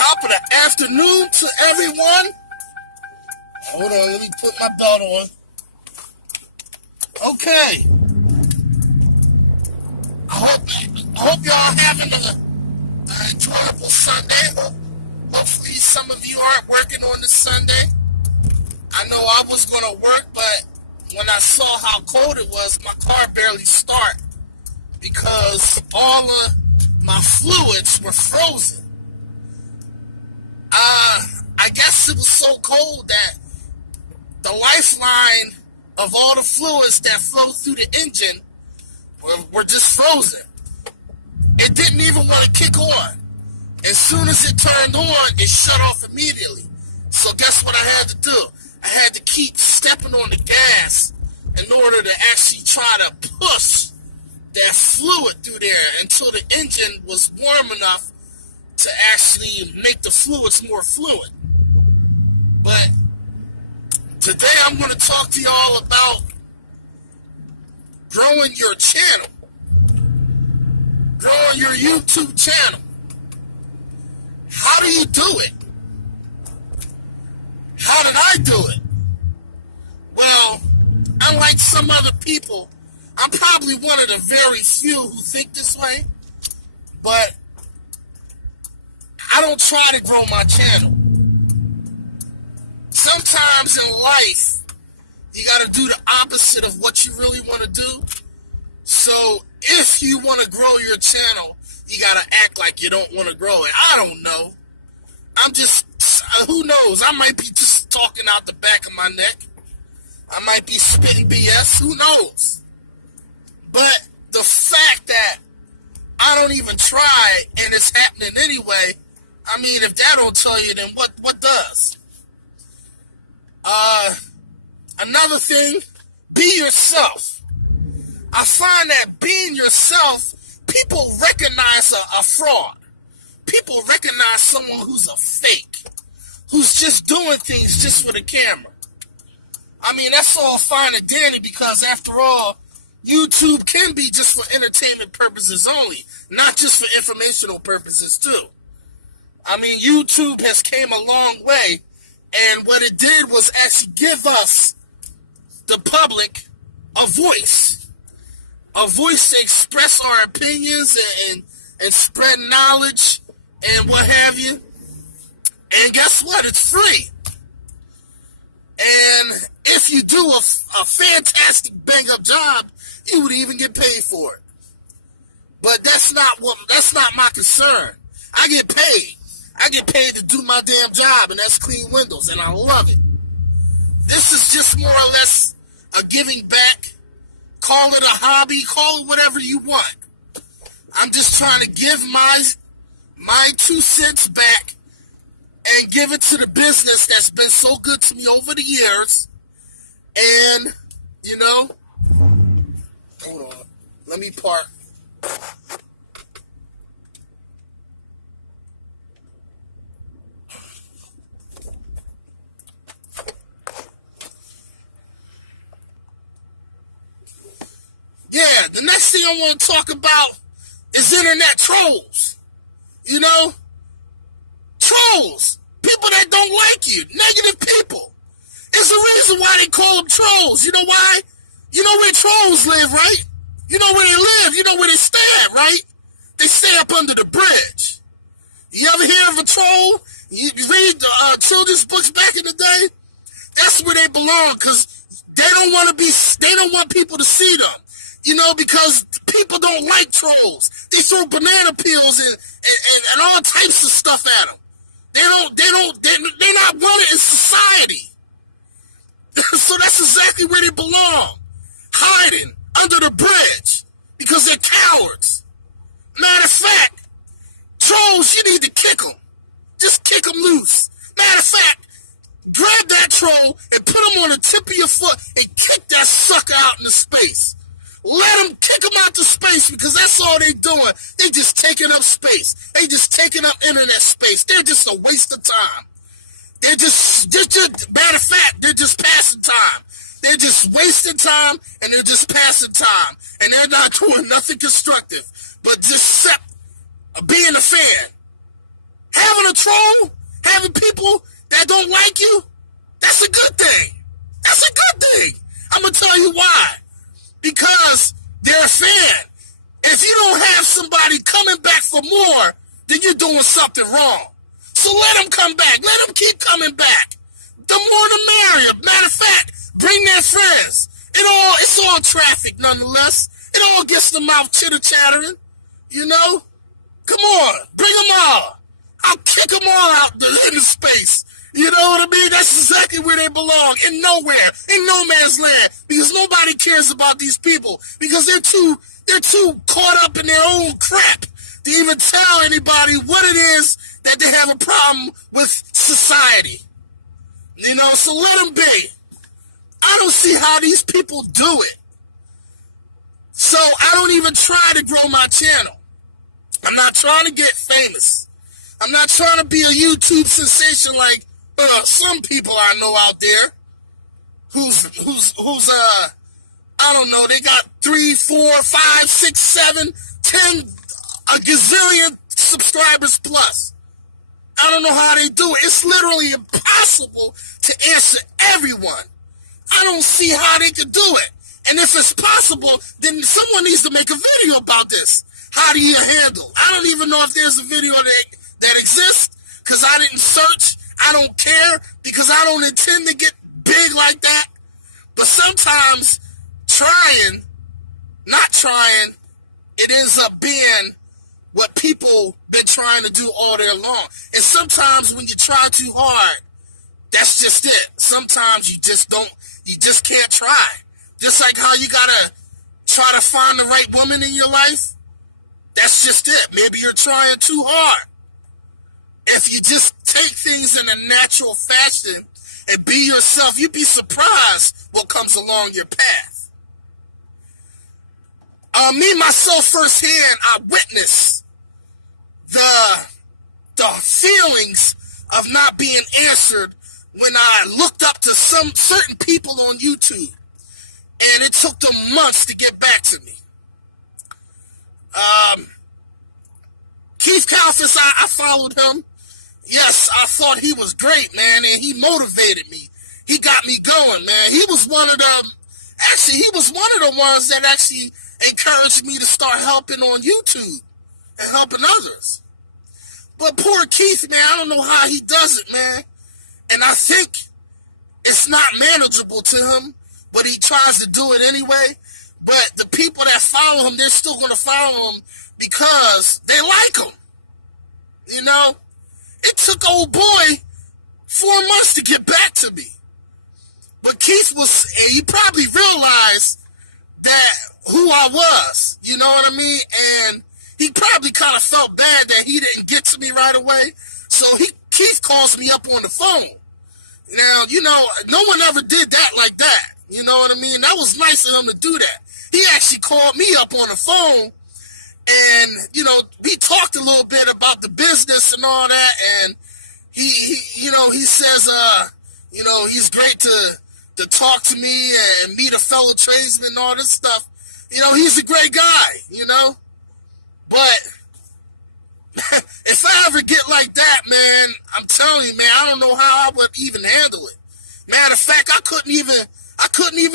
Top of the afternoon to everyone. Hold on, let me put my belt on. Okay. I hope y'all having an enjoyable Sunday. Hopefully some of you aren't working on this Sunday. I know I was going to work, but when I saw how cold it was, my car barely started because all of my fluids were frozen. I guess it was so cold that the lifeline of all the fluids that flow through the engine were just frozen. It didn't even want to kick on. As soon as it turned on, it shut off immediately. So guess what I had to do? I had to keep stepping on the gas in order to actually try to push that fluid through there until the engine was warm enough to actually make the fluids more fluid. But today I'm going to talk to y'all about growing your channel, growing your YouTube channel. How do you do it? How did I do it? Well, unlike some other people, I'm probably one of the very few who think this way, but I don't try to grow my channel. Sometimes in life, you got to do the opposite of what you really want to do. So if you want to grow your channel, you got to act like you don't want to grow it. I don't know. I'm just, who knows? I might be just talking out the back of my neck. I might be spitting BS. Who knows? But the fact that I don't even try and it's happening anyway, I mean, if that don't tell you, then what does? Another thing, be yourself. I find that being yourself, people recognize a fraud. People recognize someone who's a fake, who's just doing things just for the camera. I mean, that's all fine and dandy because after all, YouTube can be just for entertainment purposes only, not just for informational purposes too. I mean, YouTube has came a long way, and what it did was actually give us, the public, a voice to express our opinions and spread knowledge and what have you. And guess what? It's free. And if you do a fantastic bang-up job, you would even get paid for it. But that's not my concern. I get paid. I get paid to do my damn job, and that's clean windows, and I love it. This is just more or less a giving back. Call it a hobby, call it whatever you want. I'm just trying to give my 2 cents back and give it to the business that's been so good to me over the years. And, you know, hold on, let me park. Yeah, the next thing I want to talk about is internet trolls. You know? Trolls. People that don't like you. Negative people. It's the reason why they call them trolls. You know why? You know where trolls live, right? You know where they live. You know where they stay at, right? They stay up under the bridge. You ever hear of a troll? You read the children's books back in the day? That's where they belong because they don't want people to see them. You know, because people don't like trolls. They throw banana peels and all types of stuff at them. They're not wanted in society. So that's exactly where they belong. Hiding under the bridge because they're cowards. Matter of fact, trolls, you need to kick them. Just kick them loose. Matter of fact, grab that troll and put him on the tip of your foot and kick that sucker out into space. Let them kick them out to space because that's all they doing. They just taking up space. They just taking up internet space. They're just a waste of time. They're just matter of fact, they're just passing time. They're just wasting time and they're just passing time. And they're not doing nothing constructive but just being a fan. Having a troll, having people that don't like you, that's a good thing. That's a good thing. I'm going to tell you why. Because they're a fan. If you don't have somebody coming back for more, then you're doing something wrong. So let them come back. Let them keep coming back. The more the merrier. Matter of fact, bring their friends. It's all traffic nonetheless. It all gets them out chitter-chattering. You know? Come on. Bring them all. I'll kick them all out into space. You know what I mean? That's exactly where they belong. In nowhere. In no man's land. Because nobody cares about these people. Because they're too caught up in their own crap to even tell anybody what it is that they have a problem with society. You know, so let them be. I don't see how these people do it. So I don't even try to grow my channel. I'm not trying to get famous. I'm not trying to be a YouTube sensation like some people I know out there who's I don't know, they got 3, 4, 5, 6, 7, 10, a gazillion subscribers plus. I don't know how they do it. It's literally impossible to answer everyone. I don't see how they could do it. And if it's possible, then someone needs to make a video about this. How do you handle? I don't even know if there's a video that exists because I didn't search. I don't care because I don't intend to get big like that. But sometimes not trying, it ends up being what people been trying to do all day long. And sometimes when you try too hard, that's just it. Sometimes you just can't try. Just like how you gotta try to find the right woman in your life. That's just it. Maybe you're trying too hard. If you just take things in a natural fashion and be yourself, you'd be surprised what comes along your path. Me, myself, firsthand, I witnessed the feelings of not being answered when I looked up to some certain people on YouTube. And it took them months to get back to me. Keith Kalfas, I followed him. Yes, I thought he was great, man, and he motivated me. He got me going, man. He was one of the ones that actually encouraged me to start helping on YouTube and helping others. But poor Keith, man, I don't know how he does it, man. And I think it's not manageable to him, but he tries to do it anyway. But the people that follow him, they're still going to follow him because they like him. You know? It took old boy 4 months to get back to me. But Keith he probably realized that who I was, you know what I mean? And he probably kind of felt bad that he didn't get to me right away. So Keith calls me up on the phone. Now, you know, no one ever did that like that. You know what I mean? That was nice of him to do that. He actually called me up on the phone and, you know, we talked a little bit about the business and all that. And he says, you know, he's great to talk to me and meet a fellow tradesman and all this stuff. You know, he's a great guy, you know. But if I ever get like that, man, I'm telling you, man, I don't know how I would even handle it. Matter of fact, I couldn't even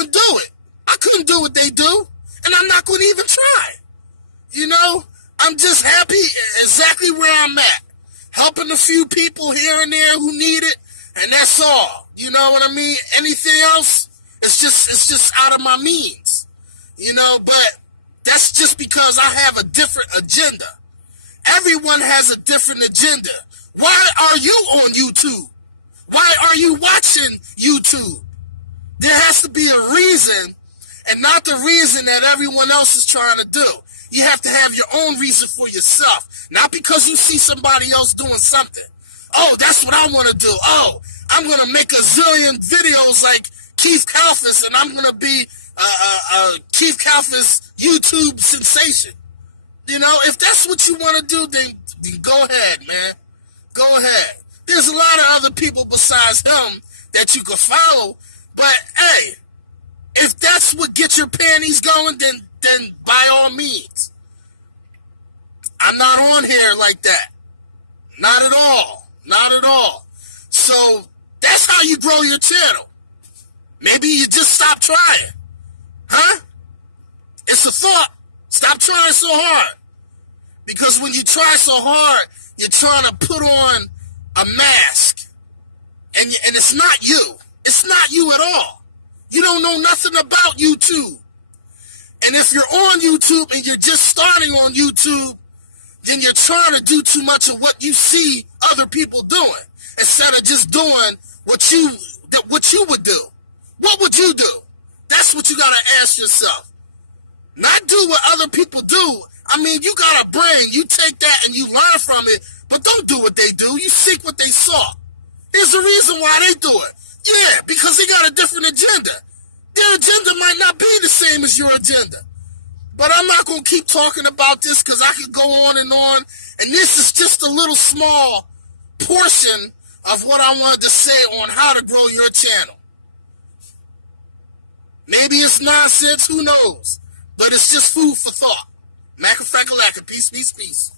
do it. I couldn't do what they do, and I'm not going to even try. You know, I'm just happy exactly where I'm at, helping a few people here and there who need it, and that's all. You know what I mean? Anything else, it's just out of my means. You know, but that's just because I have a different agenda. Everyone has a different agenda. Why are you on YouTube? Why are you watching YouTube? There has to be a reason, and not the reason that everyone else is trying to do. You have to have your own reason for yourself, not because you see somebody else doing something. Oh, that's what I want to do. Oh, I'm going to make a zillion videos like Keith Kalfas, and I'm going to be Keith Kalfas YouTube sensation. You know, if that's what you want to do, then go ahead, man. Go ahead. There's a lot of other people besides him that you could follow. But, hey, if that's what gets your panties going, then by all means. I'm not on here like that. Not at all. Not at all. So that's how you grow your channel. Maybe you just stop trying. Huh? It's a thought. Stop trying so hard. Because when you try so hard, you're trying to put on a mask. And it's not you. It's not you at all. You don't know nothing about YouTube. And if you're on YouTube and you're just starting on YouTube, then you're trying to do too much of what you see other people doing instead of just doing what you would do. What would you do? That's what you got to ask yourself. Not do what other people do. I mean, you got a brain. You take that and you learn from it, but don't do what they do. You seek what they saw. There's a reason why they do it. Yeah, because they got a different agenda. Their agenda might not be the same as your agenda. But I'm not going to keep talking about this because I could go on. And this is just a little small portion of what I wanted to say on how to grow your channel. Maybe it's nonsense, who knows? But it's just food for thought. Macafacalacca, peace, peace, peace.